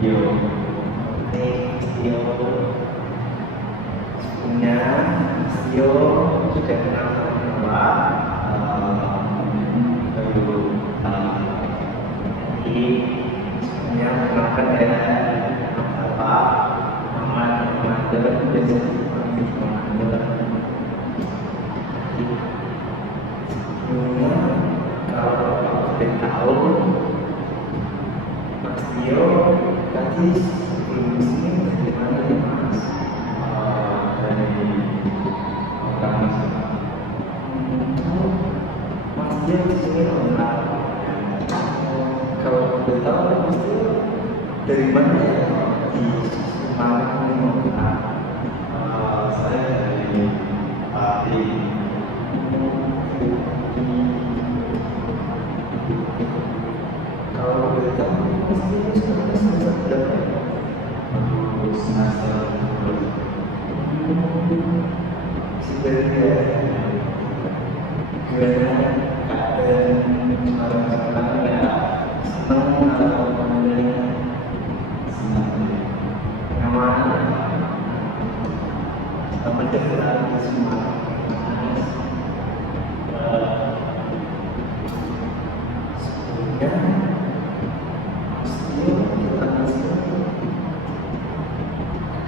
Yo, Tio punya Tio juga kenal sama baru jadi sebenarnya kenalkan ya apa Mother biasa dipanggil Mother. Sebelumnya kalau udah tahu Mas Tio tadi sebelum sini dari mana ya Mas? dari orang masuk Mas Tio di sini lengkap. Kalau udah tahu Mas Tio dari mana ya? Di Malang ini lengkap. saya dari Pati. Kalau udah tahu Mas Tio sekarang semester berapa ya? Semester Sebenarnya gimana keadaan sekarang ya senang atau mengenai nyaman sama dengan semua sebelumnya pasti kita masih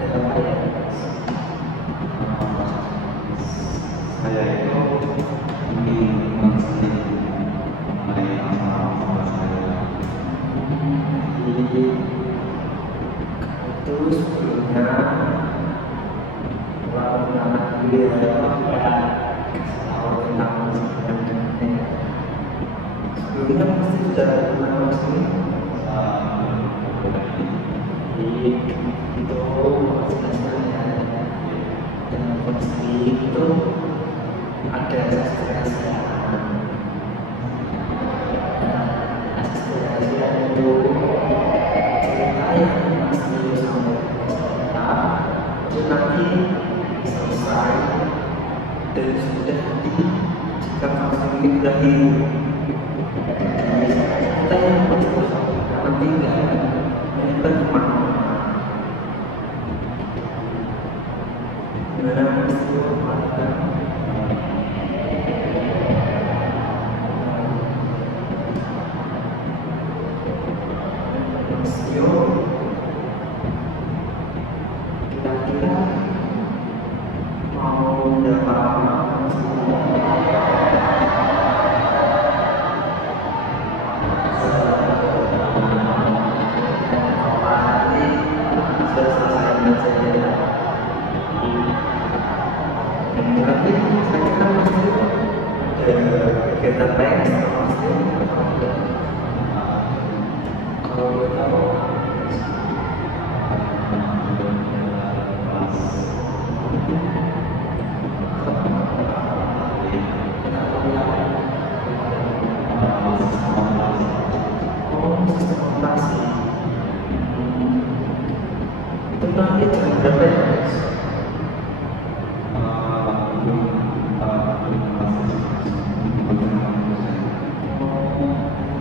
ada apa ya saya itu ingin mengikuti mengenai sama saya. jadi itu sebelumnya perkenalan diri ya tahu tentang sebenarnya sebelumnya pasti sudah kenal Mas ini jadi itu prosesnya dan pasti itu ada rahasia-rahasiaan itu cerita yang masih sampai kita itu nanti selesai dan sudah jika fase ini berakhir kita yang terus nanti nggak menyebar kemana-mana gimana Mas Tio melakukan Mas Tio kira-kira mau dapat apa Mas Tio? Nanti sudah selesai belajarnya dan nanti saya kira Mas Tio ada kegiatan lain sama Mas Tio kalau boleh tahu oh sistem operasi itu nanti jam berapa ya Mas?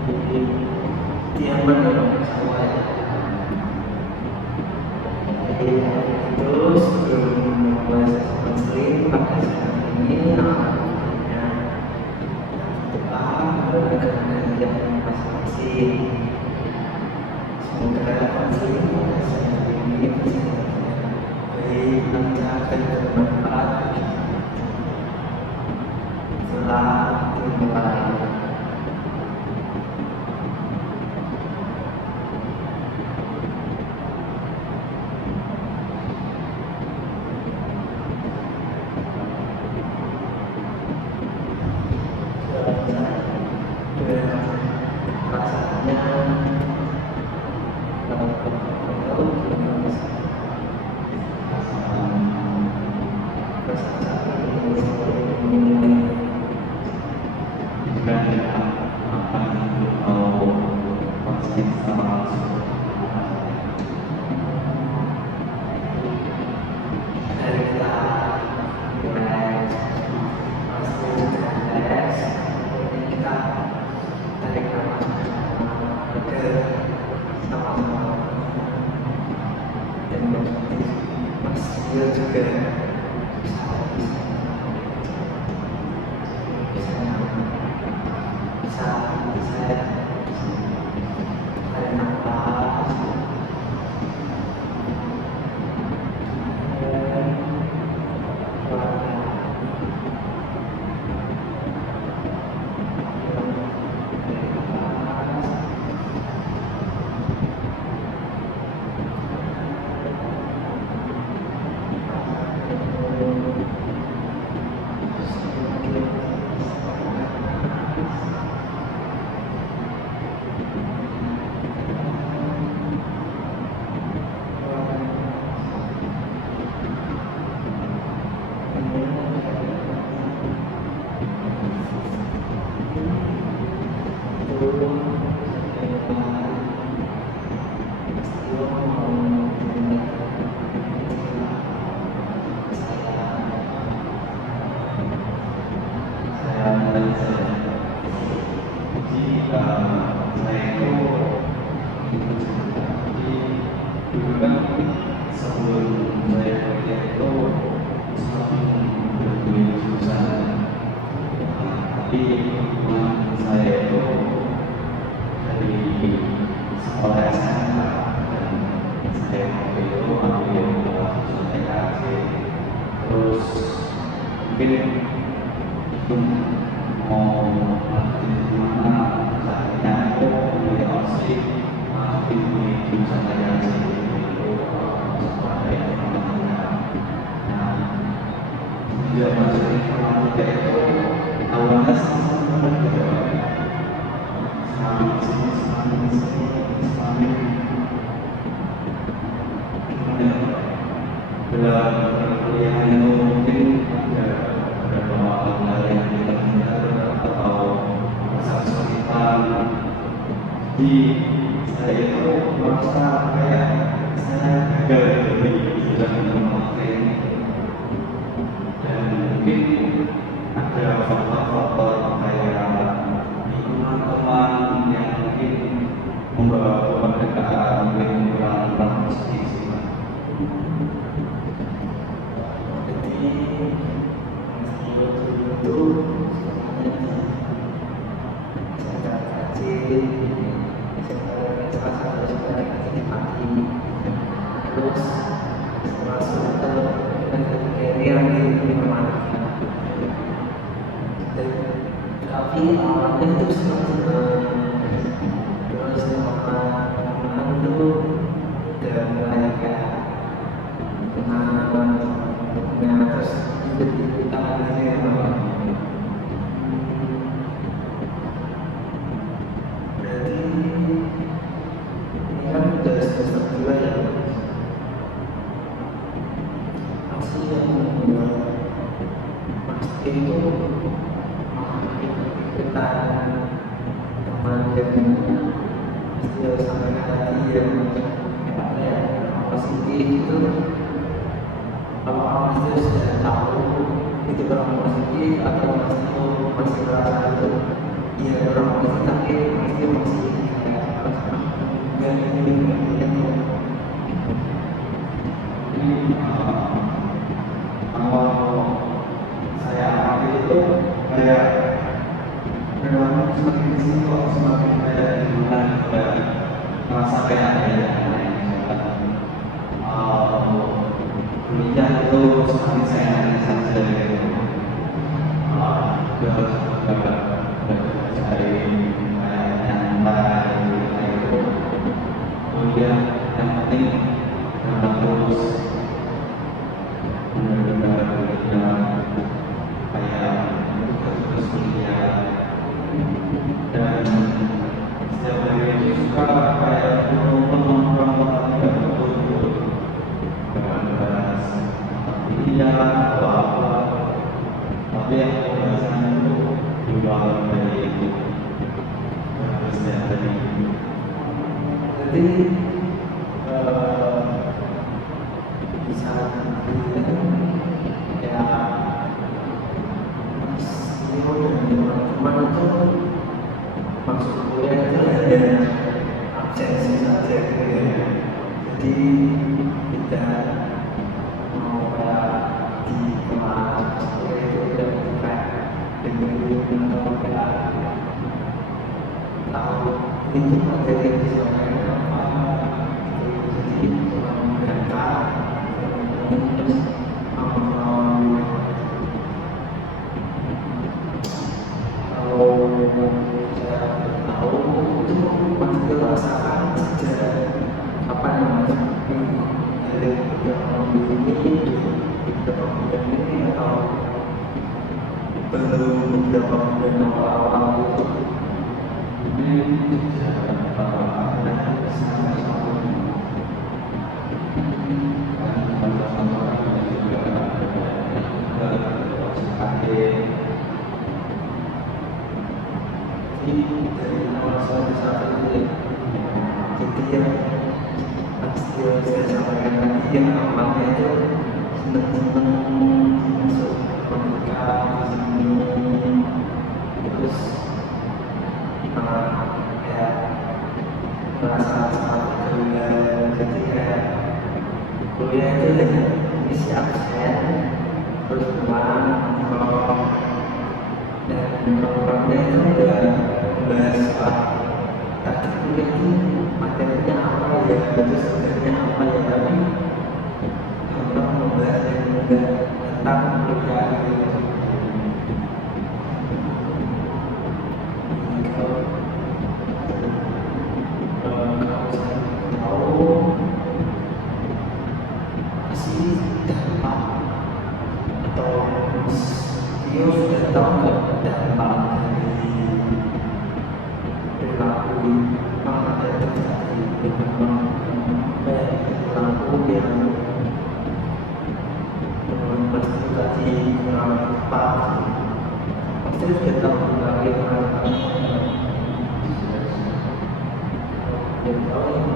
Jadi tiap mana dong semuanya terus sebelum membahas konseling pada saat ini namanya doa dengan yang masing-masing semoga konseling pada saat ini bisa baik lancar dan bermanfaat setelah dimulai. Rasanya dari kita mulai pasti relax kita tarik nafas sama-sama dia juga bisa saya tarik nafas dan keluarkan. Saya mulai saja. Jika saya itu ikut cerita, jadi dulu kan sebelum saya kerja itu semakin berkuliah jurusan. Tapi kebetulan saya itu dari sekolah SMA dan saya waktu itu ambil jurusan TKJ. Terus mungkin itu mau lanjut di mana saatnya aku memilih opsi masuk di jurusan TKJ itu sekolah yang pertama. Nah, sejak masuk informatika itu awalnya sama-sama gitu, semakin dalam perkuliahan itu mungkin ada beberapa hal yang kita hindar atau rasa kesulitan. Jadi saya itu merasa kayak saya gagal di dalam informatika ini, dan mungkin ada faktor-faktor kayak lingkungan teman yang mungkin membawa kemerdekaan mungkin kurang positif sih, Pak. Jadi itu saya kecil, saya kecil pagi, terus masuk ke yang di informatika. Tapi awalnya itu senang, terus lama-lama itu udah mulai kayak kenal, terus ikut-ikutan aja. Berarti ini kan udah semester 2 ya, masih yang membuat pasti itu ikutan teman yang pasti harus sampaikan tadi yang apa ya, positif itu. Kalau Mas itu sudah tahu itu orang positif atau Mas itu masih merasa itu iya orang positif, tapi Mas itu masih kayak nggak ingin itu. Ini awal saya ambil itu kayak memang semakin kesini kok semakin kayak lingkungan dan merasa kayak ada yang lain. Kuliah itu semakin saya analisa dari itu, juga cari kayak nyantai kayak itu. Kuliah yang penting dapat lulus benar-benar kuliah kayak tugas kuliah, dan setiap hari itu suka kayak nongkrong tidak betul bahas kuliah atau apa, tapi yang pembahasannya itu di luar dari itu setiap hari. Jadi di saat itu ya Mas Nino dan teman-teman itu masuk kuliah itu ada absensi saja gitu ya. Jadi kita mau itu materi yang disampaikan apa jadi mereka terus kalau saya tahu itu masih dirasakan sejak apa namanya dari beberapa minggu ini beberapa bulan ini atau belum beberapa bulan awal-awal itu ini dari awal sampai saat ini jadi yang pasti saya sampaikan tadi yang awalnya itu senang-senang masuk pernikahan terus ya merasa sangat kuliah jadi kayak kuliah itu dengan isi absen terus pulang dan programnya itu udah membahas soal tadi kuliah itu materinya apa ya terus kerjanya apa ya tapi orang membahas yang enggak tentang kuliah gitu. Dia sudah tahu nggak dampak dari perilaku ada terjadi dengan perilaku yang menstruasi kurang tepat pasti sudah tahu bagaimana dan tahu yang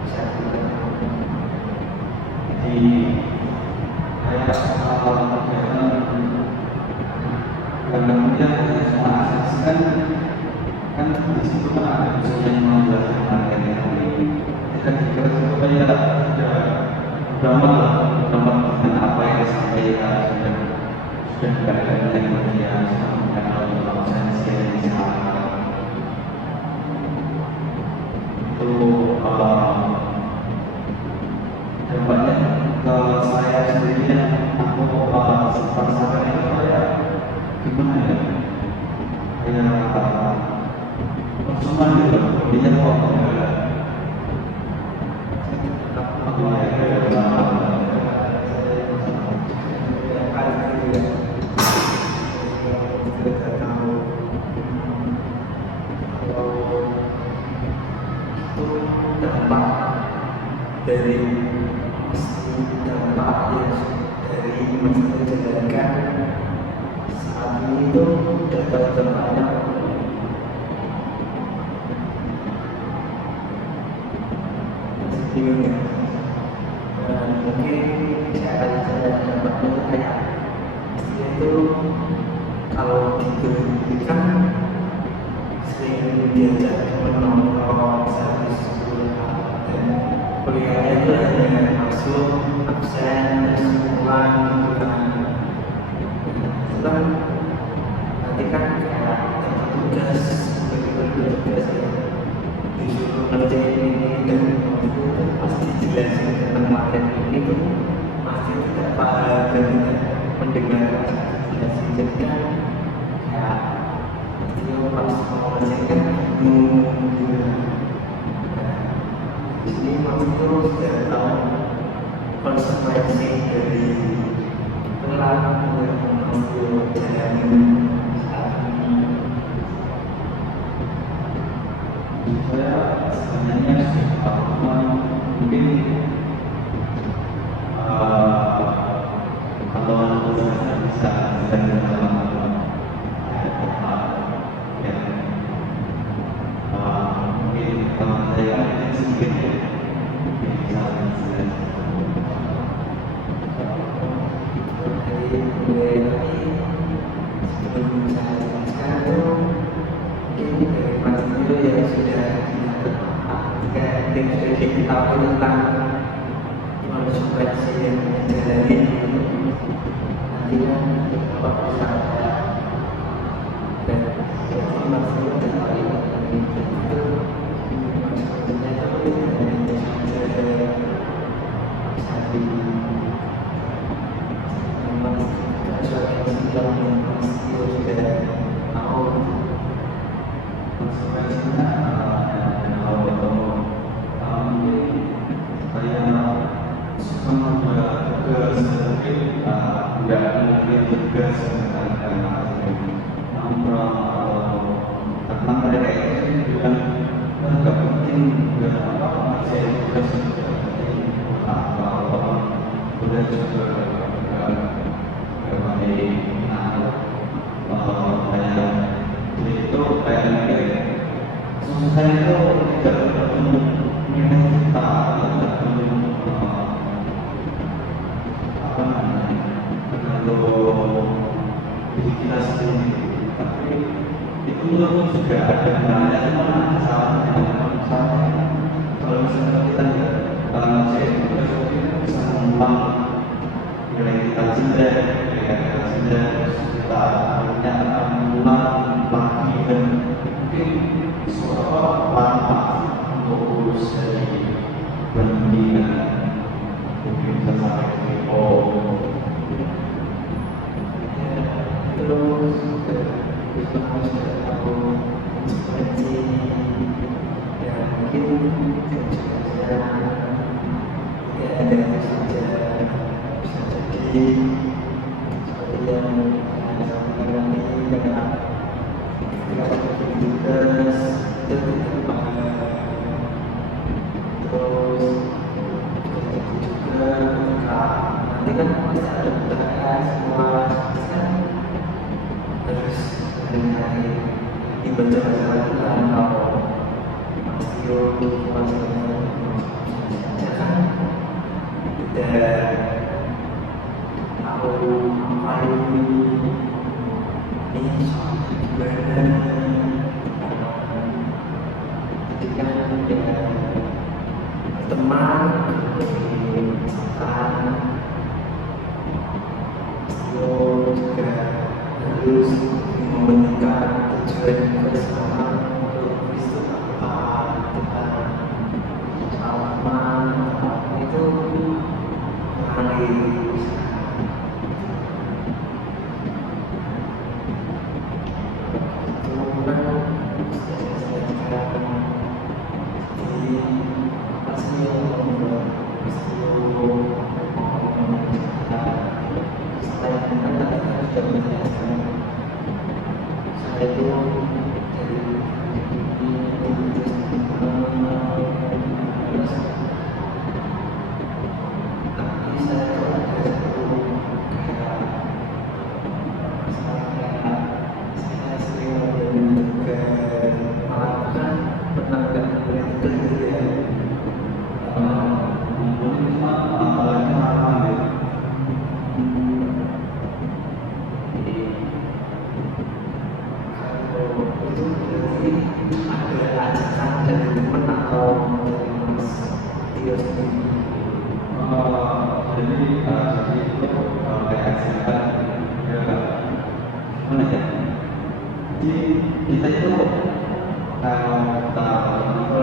bisa dilakukan Jadi kayak karena kemudian semua asas kan di situ kan ada unsur yang menjelaskan materi tapi kita kira supaya dapat dengan apa yang disampaikan sudah tidak ada yang bagian karena untuk sensi yang disampaikan itu dampaknya ke saya sendiri yang aku sempat sampai itu kayak gimana ya kayak konsumen gitu dia kok dampak dari dampak yang dari masa dijalankan saat ini itu dapat terbanyak bingung ya dan mungkin saya dapatnya kayak itu kalau diberikan sering diajak menongkrong servis dan kuliahnya itu hanya masuk absen terus pulang gitu kan itu kan nanti kan kayak tugas tugas ya disuruh ngerjain ini dan itu pasti jelasin tentang materi ini tuh pasti tidak paham dan tidak mendengar jelasin jadi kan ya dia pas mau ngerjain kan gitu di sini masih terus tidak tahu konsekuensi dari perilaku yang mengambil jalan saat ini. saya sebenarnya mungkin kalau saya bisa dan mungkin kalau saya sedikit Sebelum saya jelaskan itu mungkin dari Mas Nilo yang sudah yang sudah diketahui tentang konsekuensi yang menjalani nantinya Bapak bisa dan Mas Nilo kembali itu saya itu tidak untuk minat kita, tidak untuk apa namanya, untuk diri kita sendiri. Tapi itu menurut juga ada benarnya, cuma ada salahnya. Misalnya kalau misalnya kita terus kita bisa mengubah nilai kita jelek, terus kita punya mengulang lagi dan mungkin suatu lama untuk lulus dari pendidikan, mungkin bisa sampai ke terus bisa aku inspirasi ya mungkin saja ya ada saja bisa jadi seperti yang saya bilang ini dengan ketika aktivitas itu tidak terus jadi juga ketika nanti kan pasti ada pertanyaan semua kan harus mendengar dibaca baca kalau Mastio kan tidak tahu apa ini gimana ketika dia teman misalkan Mastio juga harus memberikan tujuan bersama untuk Kristus apa salaman itu mengalami kita itu kalau kita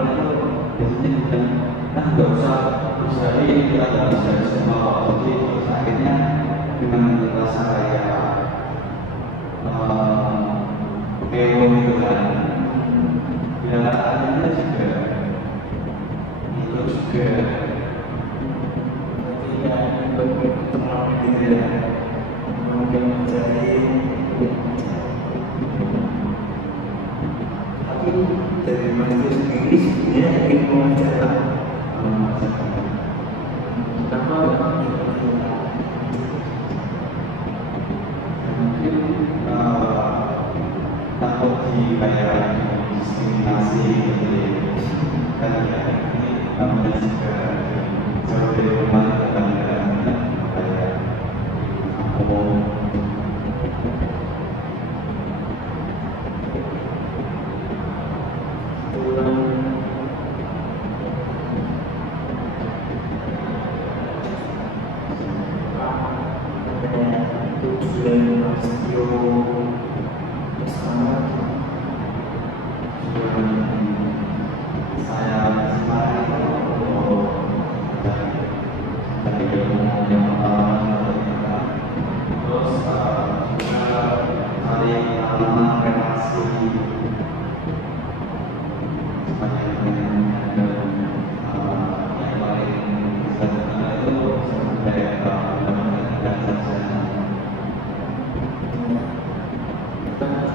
itu biasanya bukan kan nggak usah ini kita nggak bisa semua, jadi terus akhirnya dengan rasa kayak kewo gitu kan, bila akhirnya juga itu juga teman dia mungkin mencari tapi dari manusia sendiri dia ingin mengajarkan kenapa mungkin takut di kayak diskriminasi gitu ya. Kan ya ini namanya juga jauh dari rumah kan kayak aku tujuan Mastio bersama saya sekarang itu dari ilmu yang pertama terus juga saling mengenal relasi supaya yang paling bisa itu sampai mendapatkan saja.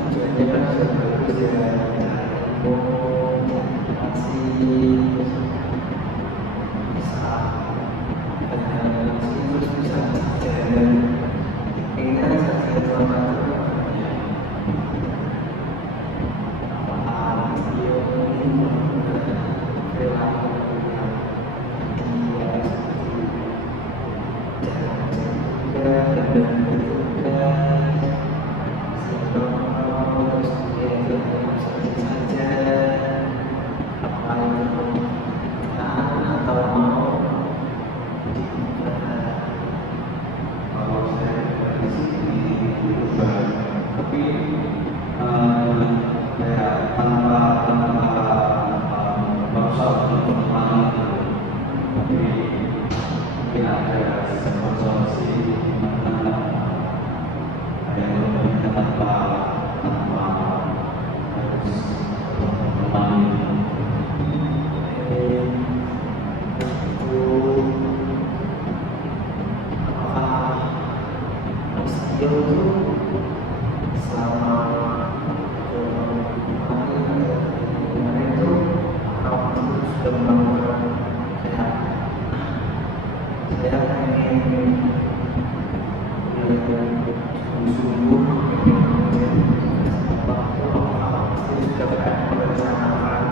tujuannya kan sudah bagus ya masih bisa masih terus bisa jalan ingat saja selama Mastio ini perilaku yang dia seperti jalan-jalan juga dan bertugas sembrono terus dia juga saja saja apa itu tahan atau mau diubah. Kalau saya dari sini berubah, tapi kayak tanpa merusak untuk pengembangan itu. Tapi mungkin ada solusi mana yang lebih tanpa harus memahami. Itu selama kemarin itu kawan itu sudah melakukan kayak saya pengen belajar sungguh-sungguh waktu pasti sudah kayak merencanakan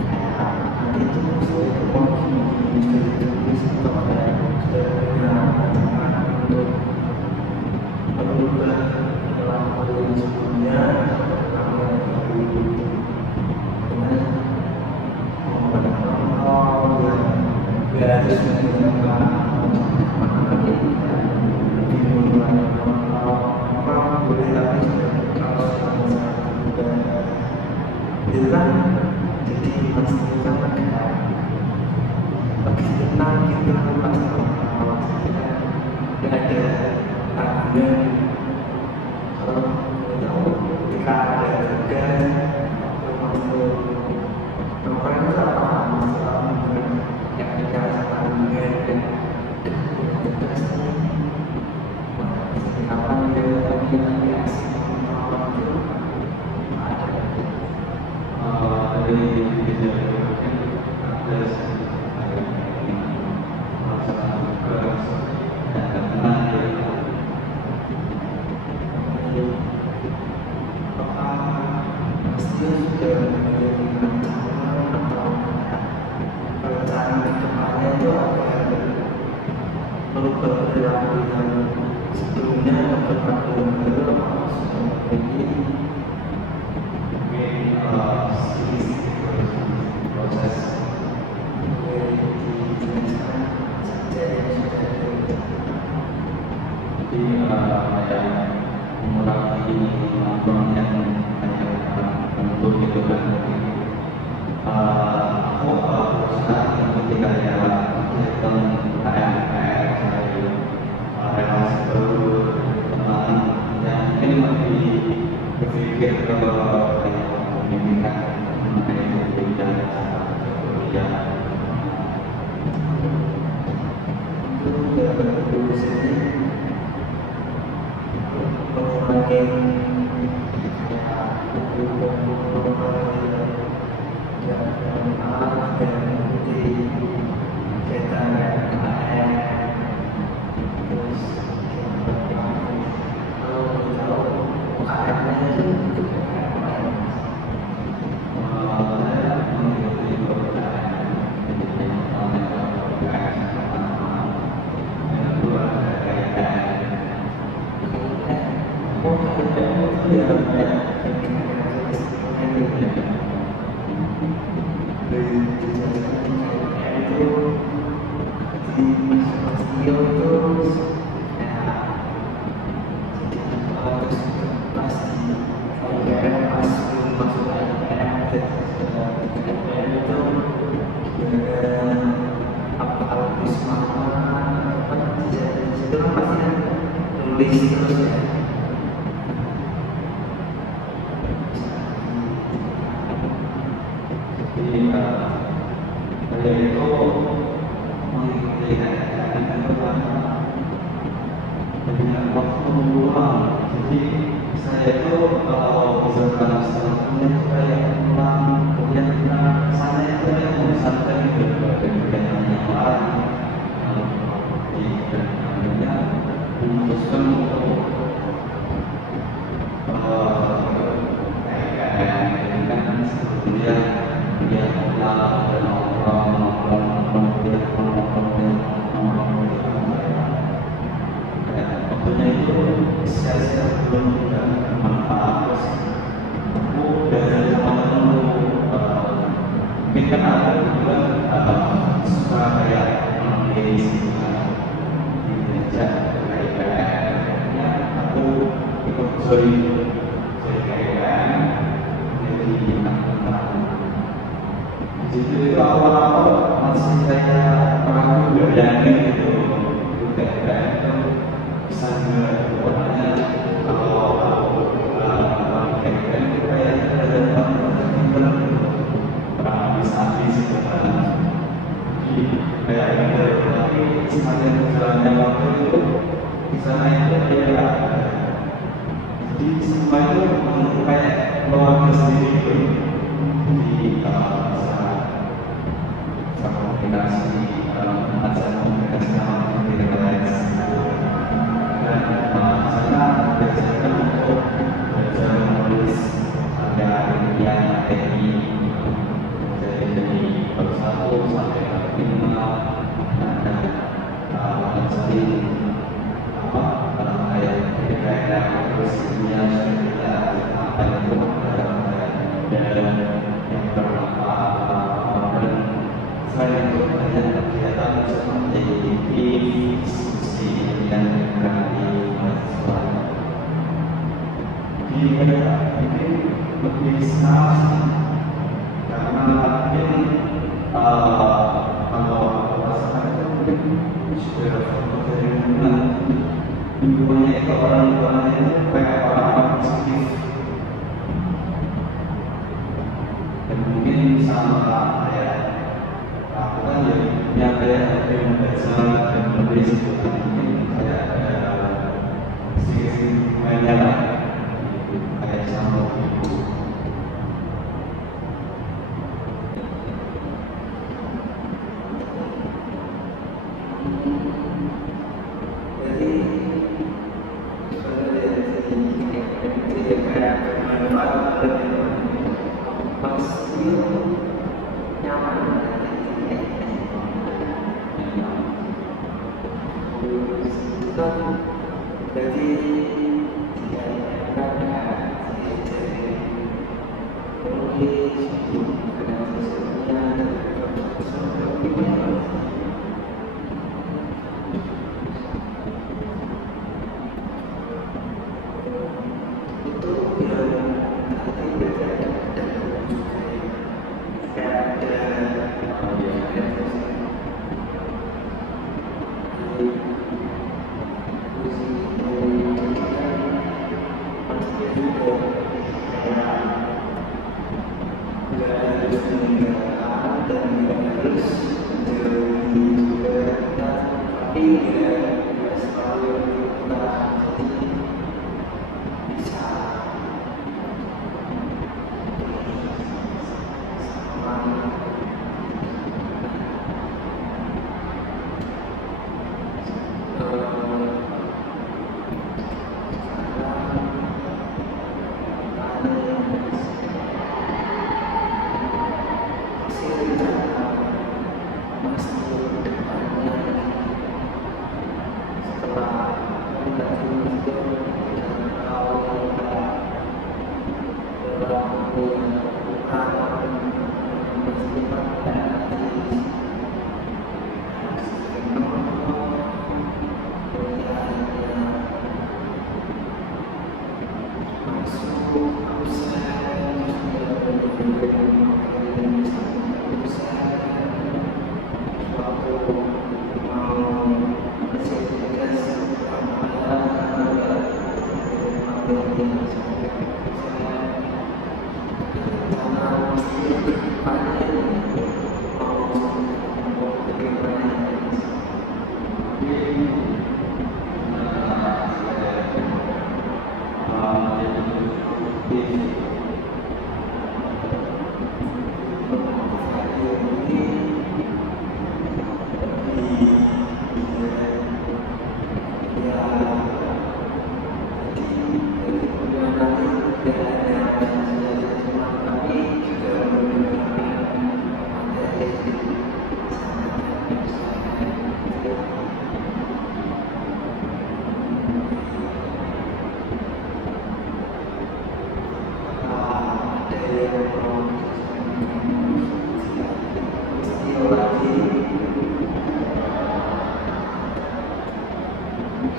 kayak nanti itu saya mau bisa ditulis atau kayak sudah punya rencana untuk berubah perilaku yang sebelumnya kami dengan menggunakan yang garis menggunakan orang boleh tapi kalau juga bilang jadi pasti kan lebih tenang gitu pasti kalau kita nggak ada tanggungan. Ketika ada tugas kemarin itu apa masalah yang bicara tanggungan dan tugas ini kapan dia lagi aksi orang itu ada Dari kejadian ada masalah tugas dan tenang dia sudah menjadi rencana atau rencana di depannya itu akan merubah perilaku yang sebelumnya berlaku yang baru jadi proses dijelaskan saja yang sudah jadi kayak mengurangi nongkrong yang kayak untuk itu kan. Aku berusaha ketika ya kegiatan KMR saya relasi baru teman yang mungkin lebih berpikir ke pendidikan mengenai pendidikan ya itu sudah bagus ini mengurangi Saya itu mengikuti dengan waktu luang. Jadi saya itu kalau misalkan setelah kuliah itu kayak pulang kemudian kita sana itu kayak mau santai gitu dari kegiatan yang lain. Dan akhirnya memutuskan untuk kayak kan seperti dia kan ada juga suka kayak menulis di gereja kayak aku ikut sorry kayak jadi anak di situ itu awal-awal masih kayak ragu gak yakin gitu kayak itu bisa nggak orangnya kalau aku kayak ada teman-teman bisa gitu kan jadi kayak gitu tapi semakin berjalannya waktu itu di sana itu kayak jadi semua itu kayak keluarga sendiri gitu jadi bisa komunikasi acara komunikasi sama tidak lain dan sana biasanya untuk belajar menulis ada yang materi dari baru 1 sampai 5 ada mencari kayak kayak terus dunia kita apa itu dan yang bermanfaat dan selain itu banyak kegiatan seperti diskusi dan di mahasiswa di ini lebih senang karena mungkin kalau rasakan itu mungkin sudah dari lingkungannya itu orang-orangnya itu kayak orang-orang positif dan mungkin sama kayak aku kan ya kayak yang membaca dan menulis itu mungkin kayak sedikit mainnya lah kayak sama ibu.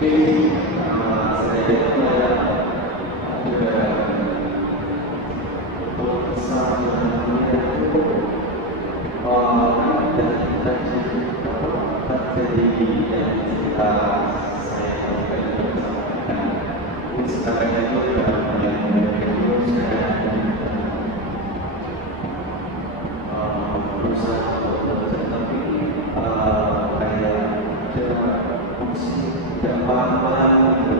saya itu ada pesan yang itu terjadi yang kita saya sampaikan sekarang itu yang sekarang berusaha tapi kayak masih tidak paham gitu.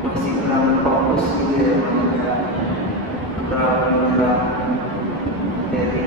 Masih kurang fokus gitu ya, kurang dari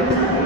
Terima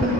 kasih.